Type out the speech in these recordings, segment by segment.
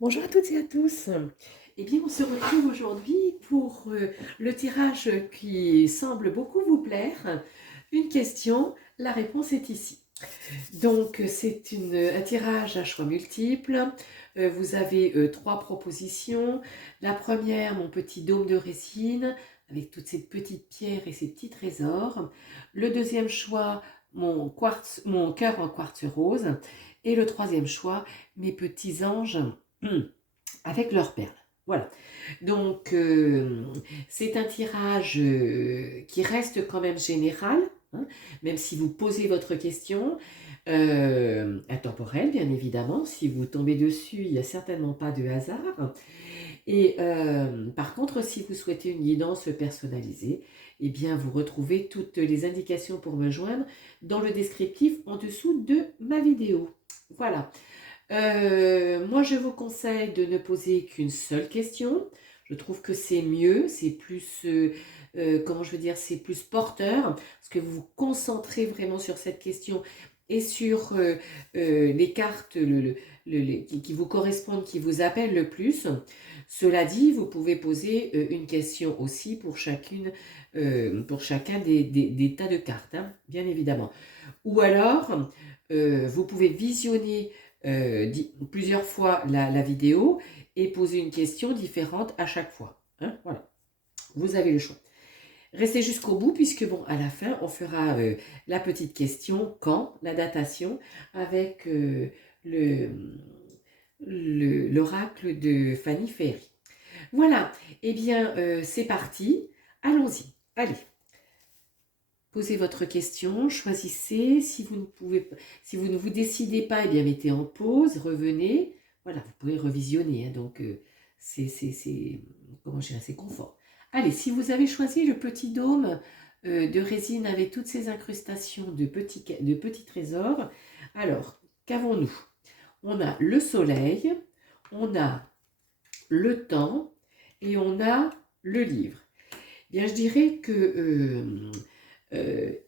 Bonjour à toutes et à tous. Eh bien, on se retrouve aujourd'hui pour le tirage qui semble beaucoup vous plaire. Une question, la réponse est ici. Donc, c'est un tirage à choix multiples. Vous avez trois propositions. La première, mon petit dôme de résine, avec toutes ces petites pierres et ces petits trésors. Le deuxième choix, mon cœur en quartz rose. Et le troisième choix, mes petits anges avec leurs perles. Voilà. Donc, c'est un tirage qui reste quand même général, hein, même si vous posez votre question, intemporelle, bien évidemment. Si vous tombez dessus, il n'y a certainement pas de hasard. Et par contre, si vous souhaitez une guidance personnalisée, eh bien, vous retrouvez toutes les indications pour me joindre dans le descriptif en dessous de ma vidéo. Voilà. Moi, je vous conseille de ne poser qu'une seule question. Je trouve que c'est mieux, c'est plus, comment je veux dire, c'est plus porteur, parce que vous vous concentrez vraiment sur cette question et sur les cartes qui vous correspondent, qui vous appellent le plus. Cela dit, vous pouvez poser une question aussi pour pour chacun des tas de cartes, hein, bien évidemment. Ou alors, vous pouvez visionner plusieurs fois la vidéo et poser une question différente à chaque fois, hein, voilà, vous avez le choix. Restez jusqu'au bout puisque bon, à la fin, on fera la petite question quand, la datation, avec l'oracle de Fanny Ferry. Voilà, eh bien, c'est parti, allons-y, allez. Posez votre question, choisissez. Si vous ne vous décidez pas, eh bien mettez en pause, revenez. Voilà, vous pouvez revisionner. Hein, donc comment je dirais, c'est confort. Allez, si vous avez choisi le petit dôme de résine avec toutes ces incrustations de petits trésors, alors qu'avons-nous? On a le soleil, on a le temps et on a le livre. Bien, je dirais que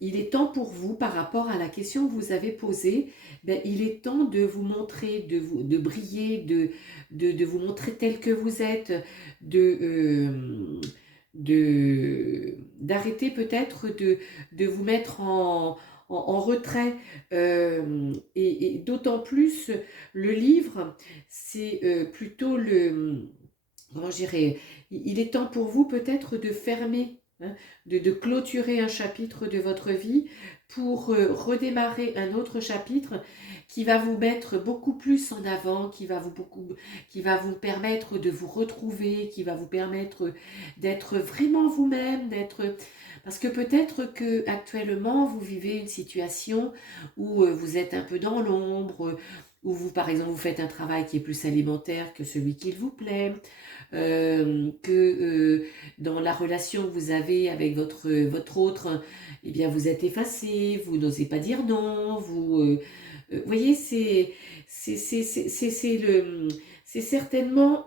il est temps pour vous, par rapport à la question que vous avez posée, ben, il est temps de vous montrer, de briller, de vous montrer tel que vous êtes, d'arrêter peut-être de vous mettre en retrait. Et d'autant plus, le livre, c'est plutôt comment je dirais, il est temps pour vous peut-être de fermer, hein, de clôturer un chapitre de votre vie pour redémarrer un autre chapitre qui va vous mettre beaucoup plus en avant, qui va vous permettre de vous retrouver, qui va vous permettre d'être vraiment vous-même, parce que peut-être que actuellement vous vivez une situation où vous êtes un peu dans l'ombre, où vous, par exemple, vous faites un travail qui est plus alimentaire que celui qu'il vous plaît, que dans la relation que vous avez avec votre autre, eh bien vous êtes effacé, vous n'osez pas dire non, voyez, c'est certainement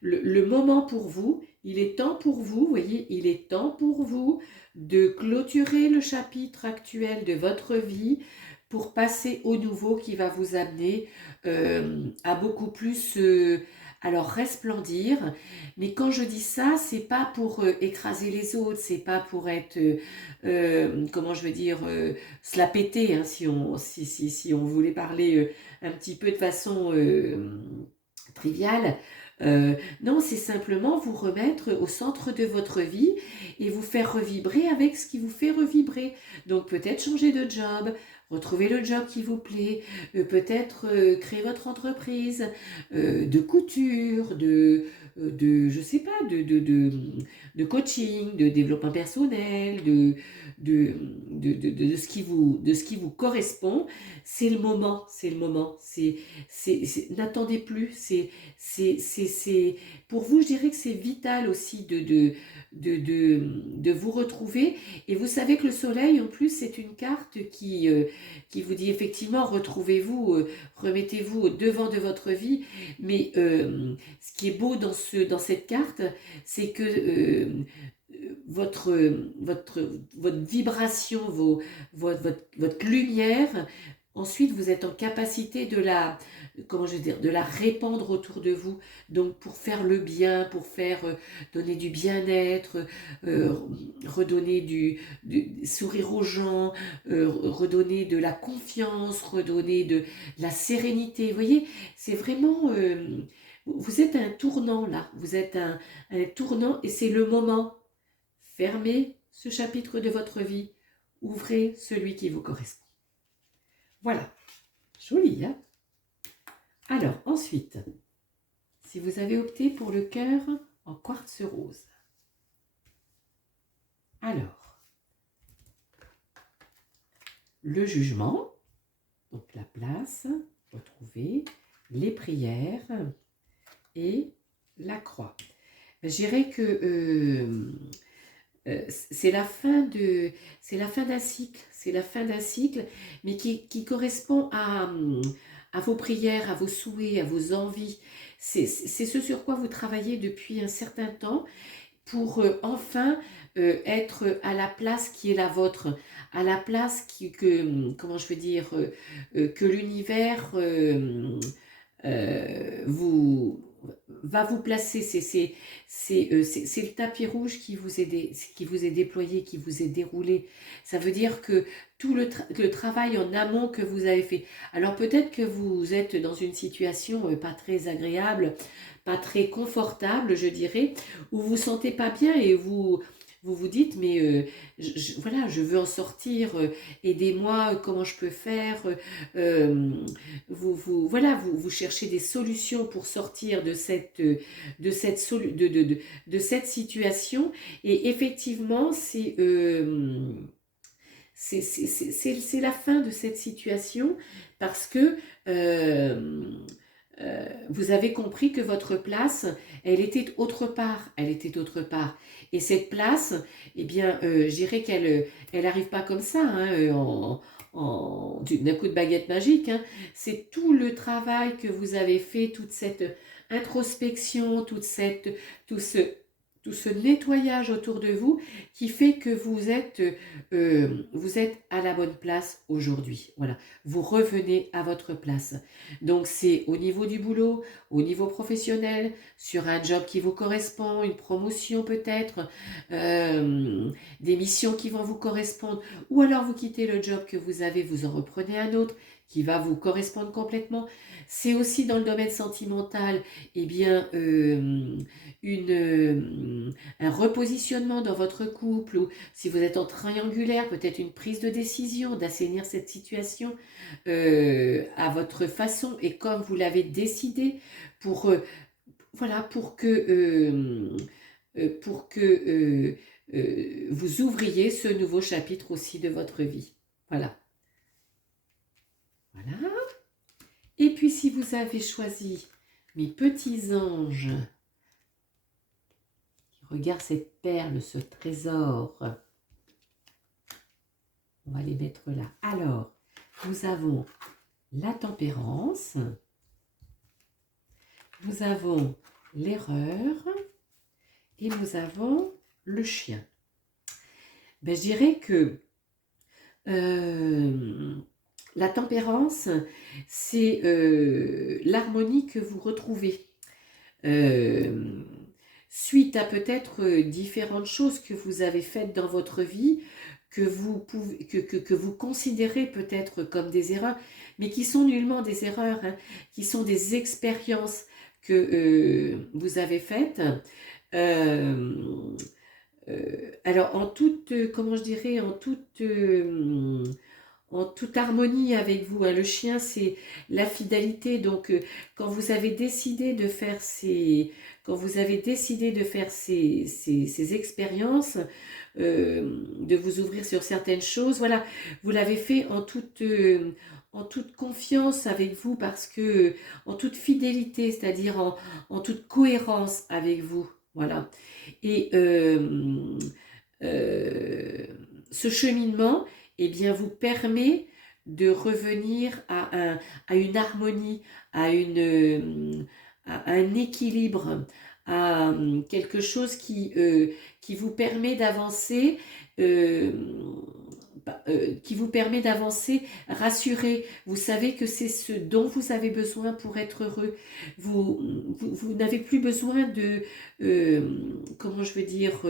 le moment pour vous, il est temps pour vous, voyez, il est temps pour vous de clôturer le chapitre actuel de votre vie pour passer au nouveau qui va vous amener à beaucoup plus alors resplendir. Mais quand je dis ça, c'est pas pour écraser les autres, c'est pas pour être comment je veux dire se la péter, hein, si on voulait parler un petit peu de façon triviale. Non, c'est simplement vous remettre au centre de votre vie et vous faire revibrer avec ce qui vous fait revibrer. Donc peut-être changer de job, retrouver le job qui vous plaît, peut-être créer votre entreprise de couture, je sais pas, de coaching, de développement personnel, de ce qui vous correspond. C'est le moment, c'est le moment. N'attendez plus, pour vous, je dirais que c'est vital aussi de vous retrouver. Et vous savez que le soleil, en plus, c'est une carte qui vous dit effectivement, retrouvez-vous, remettez-vous au devant de votre vie. Mais ce qui est beau dans cette carte, c'est que votre vibration, votre lumière Ensuite, vous êtes en capacité de la, comment je veux dire, de la répandre autour de vous. Donc, pour faire le bien, pour faire donner du bien-être, euh, redonner du sourire aux gens, redonner de la confiance, redonner de la sérénité. Vous voyez, c'est vraiment, vous êtes à un tournant là. Vous êtes un tournant et c'est le moment. Fermez ce chapitre de votre vie. Ouvrez celui qui vous correspond. Voilà. Joli, hein? Alors, ensuite, si vous avez opté pour le cœur en quartz rose. Alors, le jugement, donc la place, retrouver les prières et la croix. Je dirais que c'est la fin d'un cycle, mais qui correspond à vos prières, à vos souhaits, à vos envies. C'est ce sur quoi vous travaillez depuis un certain temps pour enfin être à la place qui est la vôtre, à la place comment je veux dire, que l'univers va vous placer. C'est le tapis rouge qui vous est déployé, qui vous est déroulé. Ça veut dire que tout le travail en amont que vous avez fait. Alors peut-être que vous êtes dans une situation pas très agréable, pas très confortable, je dirais, où vous vous sentez pas bien et vous dites, mais voilà, je veux en sortir, aidez-moi, comment je peux faire, voilà, vous cherchez des solutions pour sortir de cette situation, et effectivement, c'est la fin de cette situation parce que vous avez compris que votre place, elle était autre part, Et cette place, eh bien, je dirais elle arrive pas comme ça, hein, d'un coup de baguette magique, hein. C'est tout le travail que vous avez fait, toute cette introspection, tout ce, tout ce nettoyage autour de vous qui fait que vous êtes à la bonne place aujourd'hui. Voilà, vous revenez à votre place. Donc c'est au niveau du boulot, au niveau professionnel, sur un job qui vous correspond, une promotion peut-être, des missions qui vont vous correspondre, ou alors vous quittez le job que vous avez, vous en reprenez un autre qui va vous correspondre complètement. C'est aussi dans le domaine sentimental, eh bien, un repositionnement dans votre couple, ou si vous êtes en triangulaire, peut-être une prise de décision d'assainir cette situation à votre façon et comme vous l'avez décidé pour, voilà, pour que vous ouvriez ce nouveau chapitre aussi de votre vie. Voilà. Voilà. Et puis si vous avez choisi mes petits anges, regarde cette perle, ce trésor. On va les mettre là. Alors, nous avons la tempérance, nous avons l'erreur et nous avons le chien. Ben, je dirais que la tempérance, c'est l'harmonie que vous retrouvez. Suite à peut-être différentes choses que vous avez faites dans votre vie, que vous considérez peut-être comme des erreurs, mais qui sont nullement des erreurs, hein, qui sont des expériences que vous avez faites. Alors en toute, comment je dirais, en toute harmonie avec vous, hein. Le chien, c'est la fidélité. Donc, quand vous avez décidé de faire ces expériences, de vous ouvrir sur certaines choses, voilà, vous l'avez fait en toute confiance avec vous, parce que en toute fidélité, c'est-à-dire en toute cohérence avec vous, voilà. Et ce cheminement, eh bien, vous permet de revenir à une harmonie, à un équilibre, à quelque chose qui vous permet d'avancer qui vous permet d'avancer rassuré. Vous savez que c'est ce dont vous avez besoin pour être heureux. Vous n'avez plus besoin de, comment je veux dire,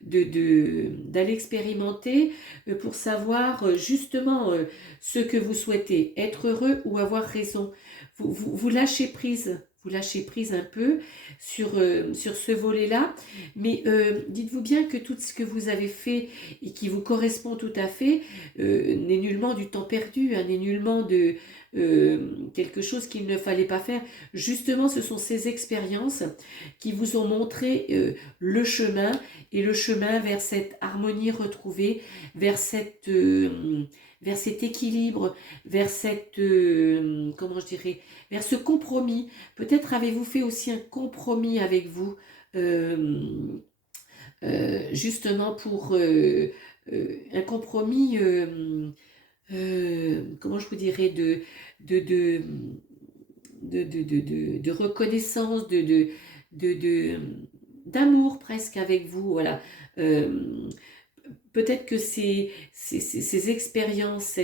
d'aller expérimenter pour savoir justement ce que vous souhaitez, être heureux ou avoir raison. Vous lâchez prise. Vous lâchez prise un peu sur ce volet-là, mais dites-vous bien que tout ce que vous avez fait et qui vous correspond tout à fait n'est nullement du temps perdu, hein, n'est nullement de quelque chose qu'il ne fallait pas faire. Justement, ce sont ces expériences qui vous ont montré le chemin et le chemin vers cette harmonie retrouvée, vers vers cet équilibre, vers cette, comment je dirais, vers ce compromis. Peut-être avez-vous fait aussi un compromis avec vous, justement pour un compromis, comment je vous dirais, de, de, de reconnaissance, d'amour presque avec vous. Voilà. Peut-être que ces expériences,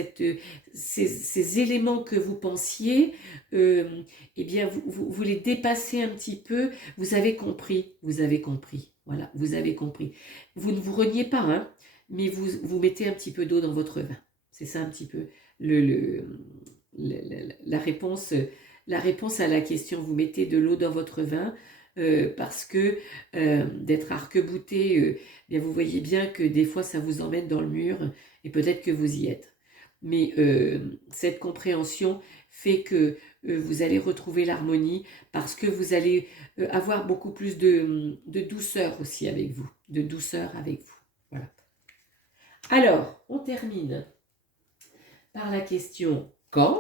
ces éléments que vous pensiez, eh bien, vous les dépassez un petit peu. Vous avez compris, voilà, vous avez compris. Vous ne vous reniez pas, hein, mais vous mettez un petit peu d'eau dans votre vin. C'est ça un petit peu la réponse, la réponse à la question. Vous mettez de l'eau dans votre vin parce que d'être arc-bouté, bien vous voyez bien que des fois ça vous emmène dans le mur et peut-être que vous y êtes. Mais cette compréhension fait que vous allez retrouver l'harmonie parce que vous allez avoir beaucoup plus de douceur aussi avec vous, de douceur avec vous. Voilà. Alors, on termine par la question quand.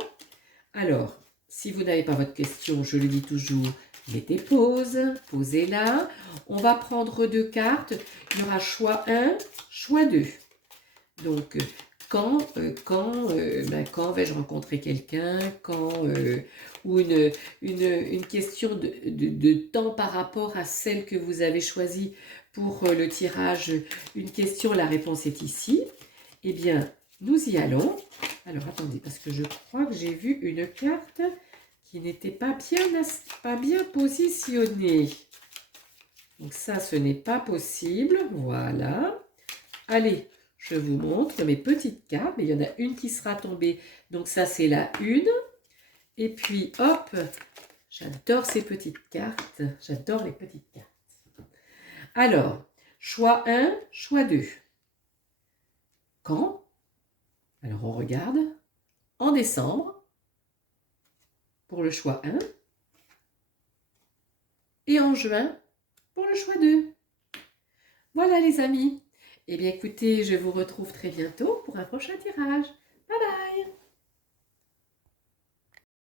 Alors, si vous n'avez pas votre question, je le dis toujours, mettez pause, posez-la. On va prendre 2 cartes. Il y aura choix 1, choix 2. Donc, quand vais-je rencontrer quelqu'un, ou une question de temps par rapport à celle que vous avez choisie pour le tirage, une question, la réponse est ici. Eh bien, nous y allons. Alors, attendez, parce que je crois que j'ai vu une carte qui n'était pas bien positionnée. Donc ça, ce n'est pas possible. Voilà. Allez, je vous montre mes petites cartes. Mais il y en a une qui sera tombée. Donc ça, c'est la 1. Et puis, hop, j'adore ces petites cartes. J'adore les petites cartes. Alors, choix 1, choix 2. Quand? Alors, on regarde. En décembre, pour le choix 1. Et en juin, pour le choix 2. Voilà les amis. Eh bien écoutez, je vous retrouve très bientôt pour un prochain tirage.